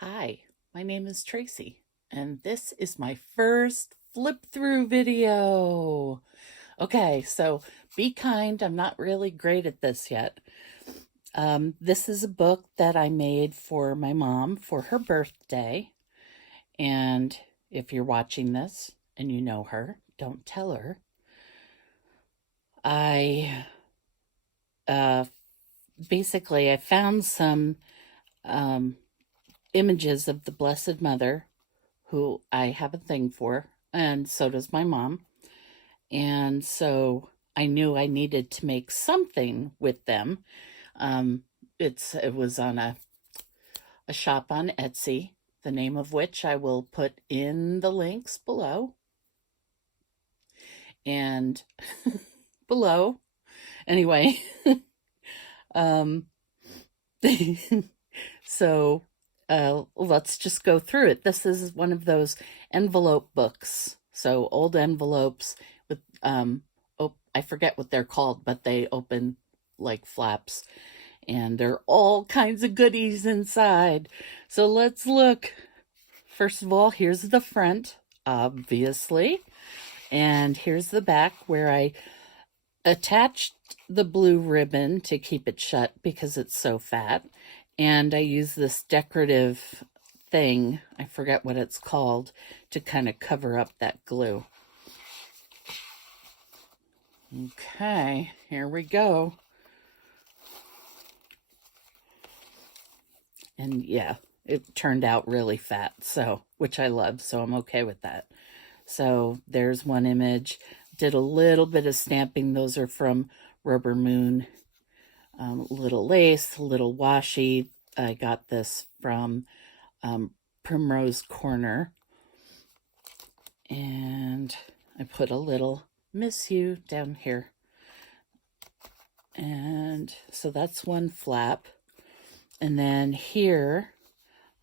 Hi, my name is Tracy, and this is my first flip through video. Okay, so be kind. I'm not really great at this yet. This is a book that I made for my mom for her birthday. And if you're watching this and you know her, don't tell her. I uh, basically I found some um, images of the Blessed Mother, who I have a thing for, and so does my mom. And so I knew I needed to make something with them. Um, it was on a shop on Etsy, the name of which I will put in the links below and below. Anyway, um, so let's just go through it. This is one of those envelope books. So old envelopes with I forget what they're called, but they open like flaps, and there are all kinds of goodies inside. So let's look. First of all, here's the front, obviously, and here's the back where I attached the blue ribbon to keep it shut because it's so fat. And I use this decorative thing, I forget what it's called, to kind of cover up that glue. Okay, here we go. And yeah, it turned out really fat, so which I love, so I'm okay with that. So there's one image. Did a little bit of stamping. Those are from Rubber Moon. Little lace, little washi. I got this from Primrose Corner. And I put a little miss you down here. And so that's one flap. And then here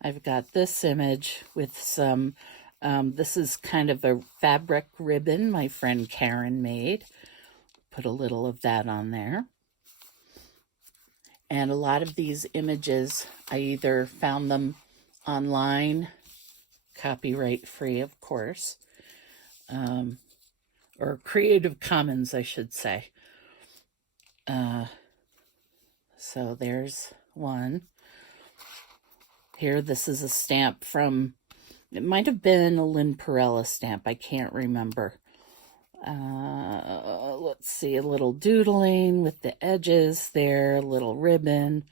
I've got this image with some, this is kind of a fabric ribbon my friend Karen made. Put a little of that on there. And a lot of these images, I either found them online, copyright free, of course, or Creative Commons, I should say. So there's one. Here, this is a stamp from, it might have been a Lynn Perella stamp, I can't remember. Let's see, a little doodling with the edges there, a little ribbon.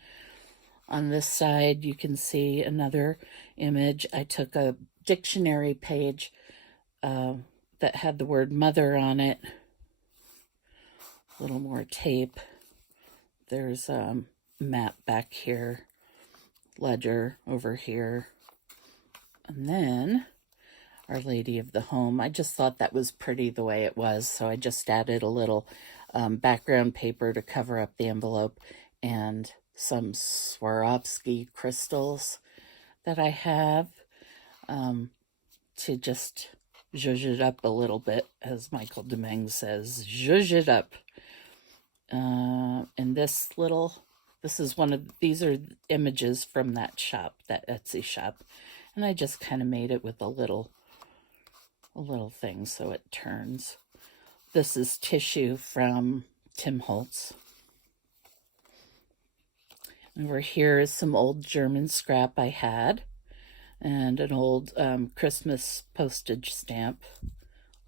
On this side, you can see another image. I took a dictionary page that had the word mother on it. A little more tape. There's a map back here, ledger over here. And then Our Lady of the Home. I just thought that was pretty the way it was, so I just added a little background paper to cover up the envelope and some Swarovski crystals that I have to just zhuzh it up a little bit, as Michael Domingue says, zhuzh it up. And this is these are images from that shop, that Etsy shop. And I just kind of made it with a little thing so it turns. This is tissue from Tim Holtz. Over here is some old German scrap I had, and an old Christmas postage stamp,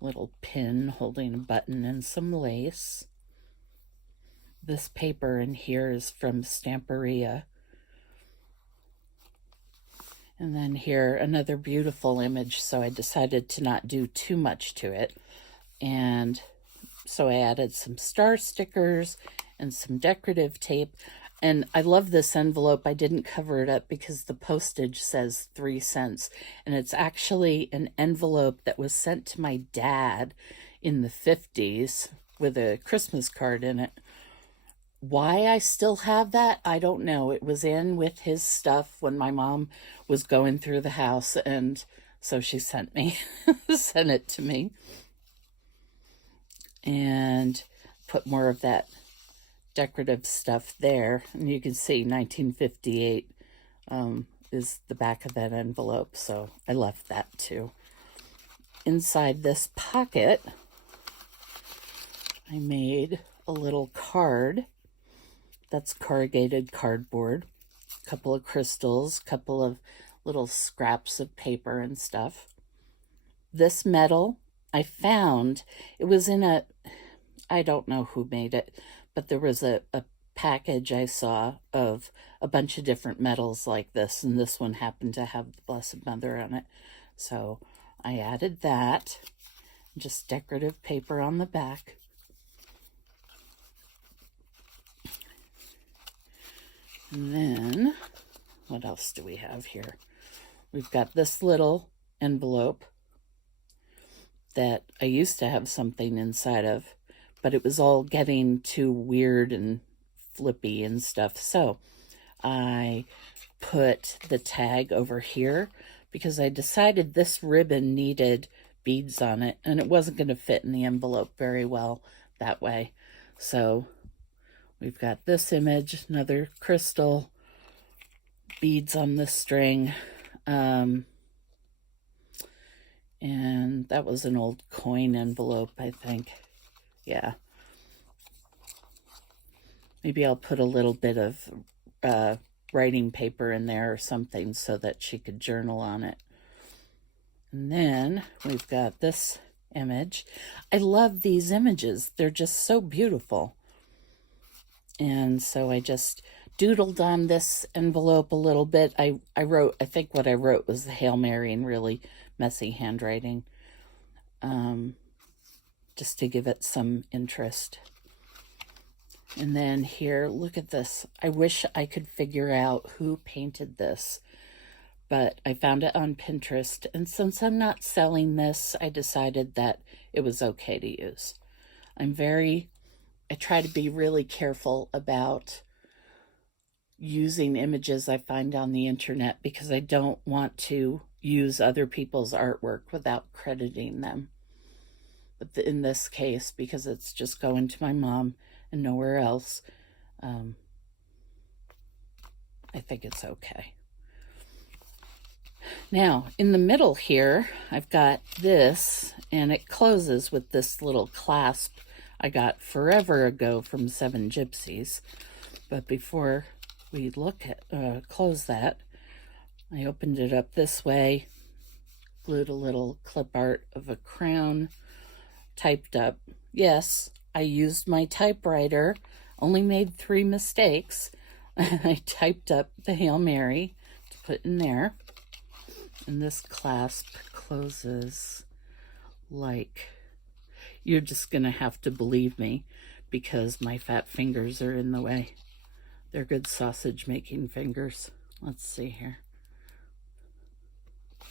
little pin holding a button and some lace. This paper in here is from Stamperia. And then here, another beautiful image, so I decided to not do too much to it. And so I added some star stickers and some decorative tape. And I love this envelope. I didn't cover it up because the postage says 3 cents. And it's actually an envelope that was sent to my dad in the 50s with a Christmas card in it. Why I still have that, I don't know. It was in with his stuff when my mom was going through the house, and so she sent it to me. And put more of that decorative stuff there. And you can see 1958 is the back of that envelope, so I left that too. Inside this pocket, I made a little card. That's corrugated cardboard, a couple of crystals, a couple of little scraps of paper and stuff. This medal I found, it was in a, I don't know who made it, but there was a package I saw of a bunch of different medals like this, and this one happened to have the Blessed Mother on it. So I added that, just decorative paper on the back. And then, what else do we have here? We've got this little envelope that I used to have something inside of, but it was all getting too weird and flippy and stuff. So I put the tag over here because I decided this ribbon needed beads on it, and it wasn't going to fit in the envelope very well that way. So we've got this image, another crystal, beads on the string, and that was an old coin envelope, I think. Yeah. Maybe I'll put a little bit of writing paper in there or something so that she could journal on it. And then we've got this image. I love these images. They're just so beautiful. And so I just doodled on this envelope a little bit. I think what I wrote was the Hail Mary in really messy handwriting, just to give it some interest. And then here, look at this. I wish I could figure out who painted this, but I found it on Pinterest. And since I'm not selling this, I decided that it was okay to use. I try to be really careful about using images I find on the internet because I don't want to use other people's artwork without crediting them. But in this case, because it's just going to my mom and nowhere else, I think it's okay. Now, in the middle here, I've got this, and it closes with this little clasp I got forever ago from Seven Gypsies. But before we close that, I opened it up this way, glued a little clip art of a crown, typed up. Yes, I used my typewriter, only made 3 mistakes. I typed up the Hail Mary to put in there. And this clasp closes like, you're just going to have to believe me because my fat fingers are in the way. They're good sausage making fingers. Let's see here.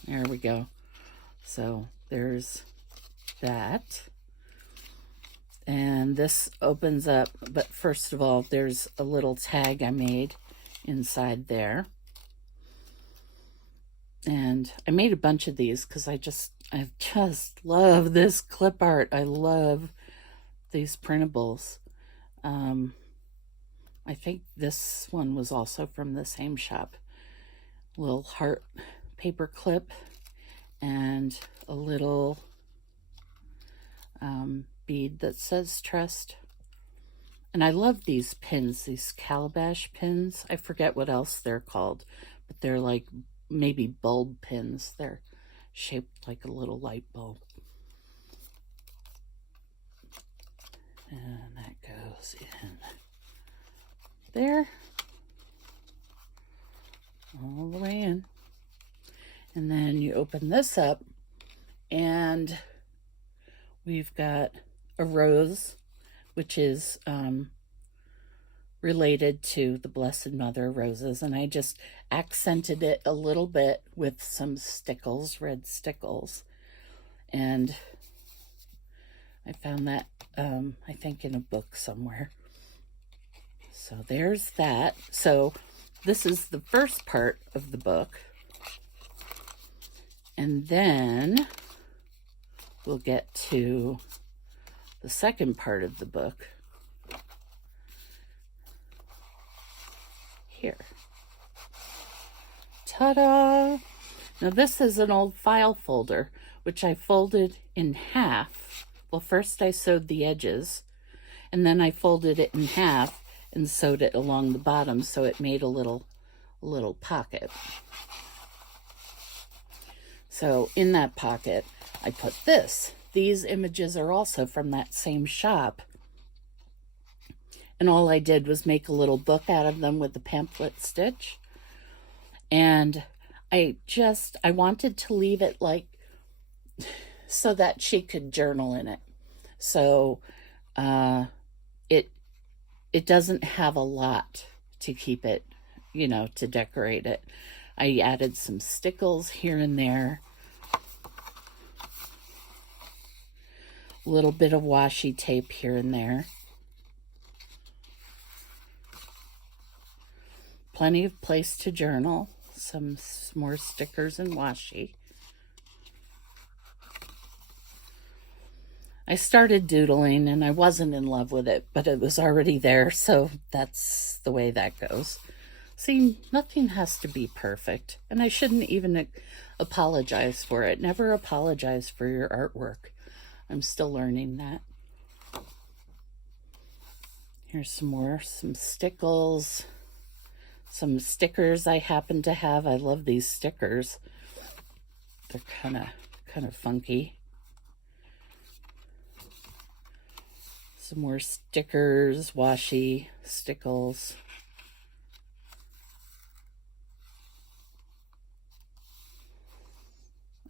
There we go. So there's that. And this opens up, but first of all, there's a little tag I made inside there. And I made a bunch of these because I just love this clip art. I love these printables. I think this one was also from the same shop. A little heart paper clip and a little bead that says trust. And I love these pins, these calabash pins. I forget what else they're called, but they're like maybe bulb pins. They're shaped like a little light bulb. And that goes in there, all the way in. And then you open this up, and we've got a rose, which is related to the Blessed Mother roses, and I just accented it a little bit with some stickles, red stickles. And I found that, I think, in a book somewhere. So there's that. So this is the first part of the book. And then we'll get to the second part of the book here. Ta-da! Now this is an old file folder, which I folded in half. Well, first I sewed the edges, and then I folded it in half and sewed it along the bottom so it made a little pocket. So in that pocket, I put this. These images are also from that same shop. And all I did was make a little book out of them with the pamphlet stitch. And I wanted to leave it like so that she could journal in it. So it doesn't have a lot to keep it, you know, to decorate it. I added some stickles here and there. A little bit of washi tape here and there. Plenty of place to journal. Some more stickers and washi. I started doodling and I wasn't in love with it, but it was already there, so that's the way that goes. See, nothing has to be perfect, and I shouldn't even apologize for it. Never apologize for your artwork. I'm still learning that. Here's some stickles, some stickers I happen to have. I love these stickers. They're kind of funky. Some more stickers, washi, stickles.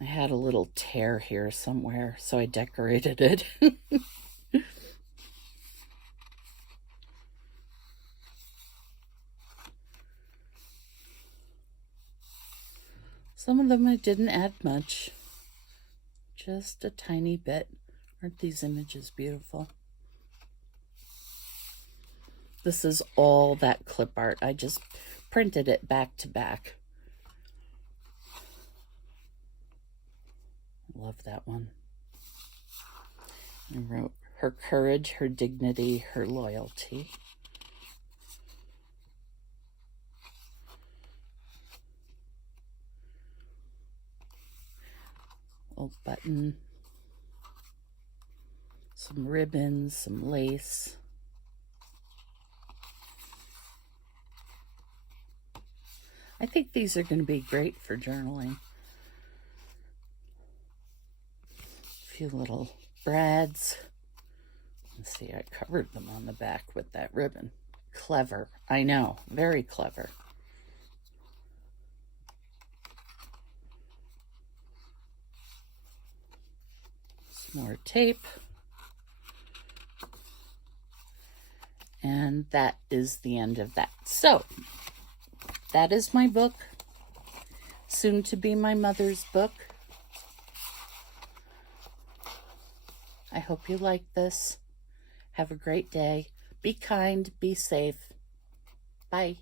I had a little tear here somewhere, so I decorated it. Some of them I didn't add much, just a tiny bit. Aren't these images beautiful? This is all that clip art. I just printed it back to back. Love that one. I wrote her courage, her dignity, her loyalty. Old button. Some ribbons, some lace. I think these are going to be great for journaling. A few little brads. Let's see, I covered them on the back with that ribbon. Clever. I know, very clever. Some more tape. And that is the end of that. So, that is my book, soon to be my mother's book. I hope you like this. Have a great day. Be kind, be safe. Bye.